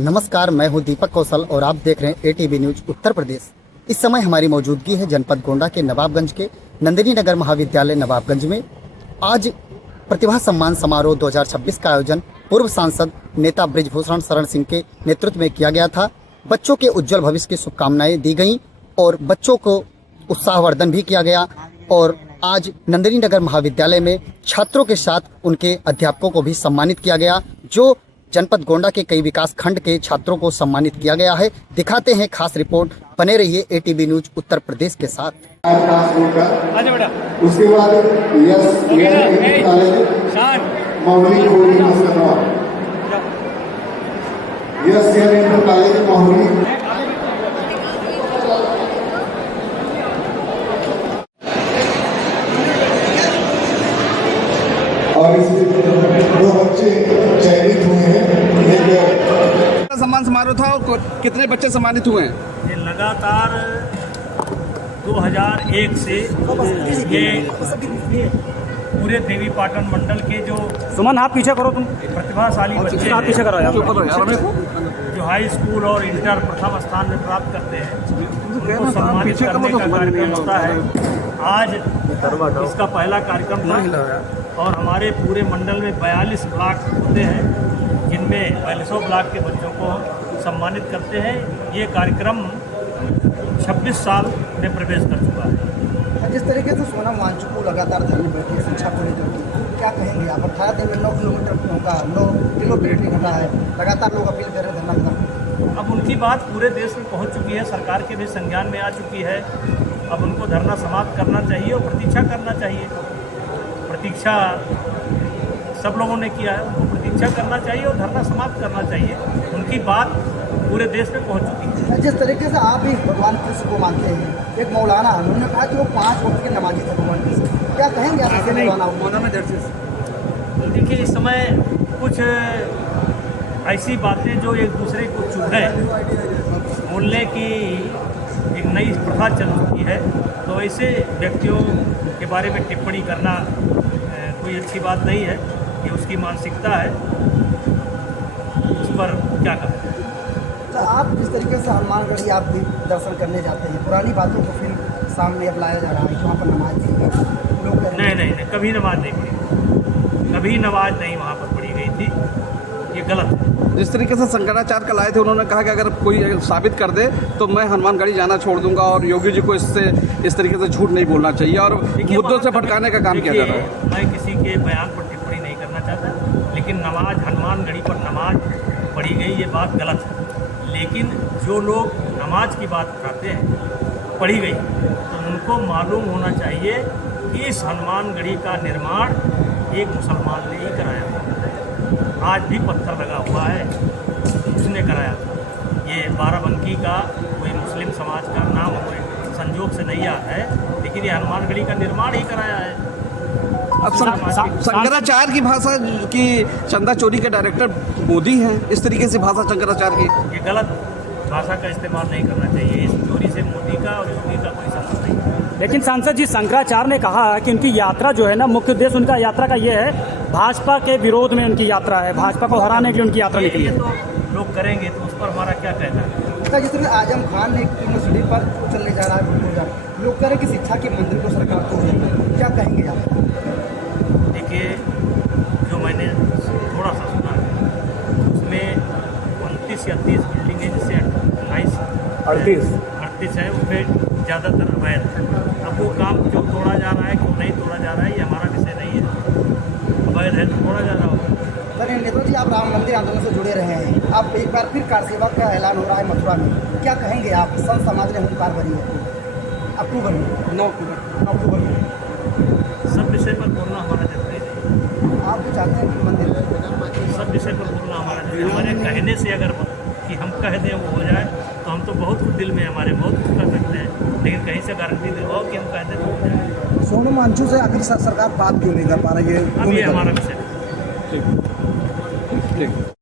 नमस्कार, मैं हूं दीपक कौशल और आप देख रहे हैं एटीवी न्यूज उत्तर प्रदेश। इस समय हमारी मौजूदगी है जनपद गोंडा के नवाबगंज के नंदिनी नगर महाविद्यालय नवाबगंज में। आज प्रतिभा सम्मान समारोह 2026 का आयोजन पूर्व सांसद नेता बृजभूषण शरण सिंह के नेतृत्व में किया गया था। बच्चों के उज्जवल भविष्य की शुभकामनाएं दी गई और बच्चों को उत्साहवर्धन भी किया गया। और आज नंदिनी नगर महाविद्यालय में छात्रों के साथ उनके अध्यापकों को भी सम्मानित किया गया, जो जनपद गोंडा के कई विकास खंड के छात्रों को सम्मानित किया गया है। दिखाते हैं खास रिपोर्ट, बने रहिए एटीवी न्यूज उत्तर प्रदेश के साथ। उसके बाद और इसमें दो बच्चे चयनित हुए हैं। सम्मान समारोह था और कितने बच्चे सम्मानित हुए हैं? ये लगातार 2001 से ये पूरे देवी पाटन मंडल के जो सुमन आप पीछे करो, तुम प्रतिभाशाली बच्चे आप पीछे करो यार। जो हाई स्कूल और इंटर प्रथम स्थान में प्राप्त करते हैं उनको सम्मानित करने का कार्यक्रम होता है। आज इसका पहला कार्यक्रम था और हमारे पूरे मंडल में 42 ब्लॉक होते हैं, जिनमें 42 ब्लॉक के बच्चों को सम्मानित करते हैं। ये कार्यक्रम 26 साल में प्रवेश कर चुका है। जिस तरीके से सोनम वांचुक को लगातार धरने बैठी है शिक्षा को लेकर, क्या कहेंगे आप? 18 दिन में 9 किलोमीटर का 9 किलोमीटर नहीं घटा है, लगातार लोग अपील कर रहे हैं धरना देना। अब उनकी बात पूरे देश में पहुंच चुकी है, सरकार के भी संज्ञान में आ चुकी है। अब उनको धरना समाप्त करना चाहिए और प्रतीक्षा करना चाहिए। प्रतीक्षा सब लोगों ने किया है, उनको प्रतीक्षा करना चाहिए और धरना समाप्त करना चाहिए। उनकी बात पूरे देश में पहुंच चुकी है। जिस तरीके से आप भी भगवान कृष्ण को मानते हैं, एक मौलाना उन्होंने कहा कि वो 5 वक्त के नमाजी थे भगवान कृष्ण, क्या कहेंगे आप ऐसे मौलाना में? देखिए, इस समय कुछ ऐसी बातें जो एक दूसरे को चुभे बोलने की एक नई प्रथा चल चुकी है, तो ऐसे व्यक्तियों के बारे में टिप्पणी करना कोई अच्छी बात नहीं है। ये उसकी मानसिकता है, उस पर क्या कहें। तो आप जिस तरीके से हनुमानगढ़ी आप भी दर्शन करने जाते हैं, पुरानी बातों को फिर सामने अब लाया जा रहा है कि वहाँ पर नमाज लोग नहीं, कभी नमाज नहीं पढ़ी, कभी नमाज नहीं वहाँ पर पढ़ी गई थी। ये गलत है। जिस तरीके से शंकराचार्य का लाए थे, उन्होंने कहा कि अगर कोई साबित कर दे तो मैं हनुमानगढ़ी जाना छोड़ दूंगा, और योगी जी को इस तरीके से झूठ नहीं बोलना चाहिए और मुद्दों से भटकाने का काम किया जा रहा है। मैं किसी के बयान पर टिप्पणी नहीं करना चाहता, लेकिन नमाज हनुमानगढ़ी पर नमाज पढ़ी गई ये बात गलत है। लेकिन जो लोग नमाज की बात उठाते हैं पढ़ी गई, तो उनको मालूम होना चाहिए कि इस हनुमानगढ़ी का निर्माण एक मुसलमान ने ही कराया था। आज भी पत्थर लगा हुआ है, उसने कराया था। ये बाराबंकी का कोई मुस्लिम समाज का नाम हमें संजोग से नहीं आता है, लेकिन ये हनुमानगढ़ी का निर्माण ही कराया है। अब शंकराचार्य की भाषा की चंदा चोरी के डायरेक्टर मोदी हैं, इस तरीके से भाषा शंकराचार्य की, ये गलत भाषा का इस्तेमाल नहीं करना चाहिए। इस चोरी से मोदी का और योगी का कोई संबंध नहीं। लेकिन सांसद जी, शंकराचार्य ने कहा कि उनकी यात्रा जो है ना, मुख्य उद्देश्य उनका यात्रा का ये है, भाजपा के विरोध में उनकी यात्रा है, भाजपा को हराने के लिए उनकी यात्रा निकली है। ये तो लोग करेंगे, तो उस पर हमारा क्या कहना है? जिस तरह आजम खान ने यूनिवर्सिटी पर चलने जा रहा है बुलडोजर, लोग कह रहे हैं कि शिक्षा के मंदिर को सरकार तोड़ देगी, क्या कहेंगे आप? देखिए, जो मैंने थोड़ा सा सुना है उसमें 29 या 30 बिल्डिंग है, जिससे 38 है, उसमें ज़्यादातर अवैध है। अब वो काम क्यों तोड़ा जा रहा है, क्यों नहीं तोड़ा जा रहा है, ये हमारा विषय नहीं है। अवैध है तो तोड़ा जा रहा होगा। सर, नेहरू जी, आप राम मंदिर आंदोलन से जुड़े रहे हैं, आप एक बार फिर कार सेवा का ऐलान हो रहा है मथुरा में, क्या कहेंगे आप? संत समाज ने हुंकार भरी है अक्टूबर में, 9 अक्टूबर में। सब विषय पर बोलना हमारा जरूरी है। आप भी चाहते हैं कि मंदिर सब विषय पर बोलना हमारा जरूरी है। हमारे कहने से अगर कि हम कह दें वो हो जाए, तो हम तो बहुत कुछ दिल में हमारे बहुत कुछ कर सकते हैं, लेकिन कहीं से गारंटी दिलवाओ कि हम कह दें तो हो जाए। सोनम वांचुक से आखिर सरकार बात क्यों नहीं कर पा रही है? अब ये हमारा विषय है। ठीक।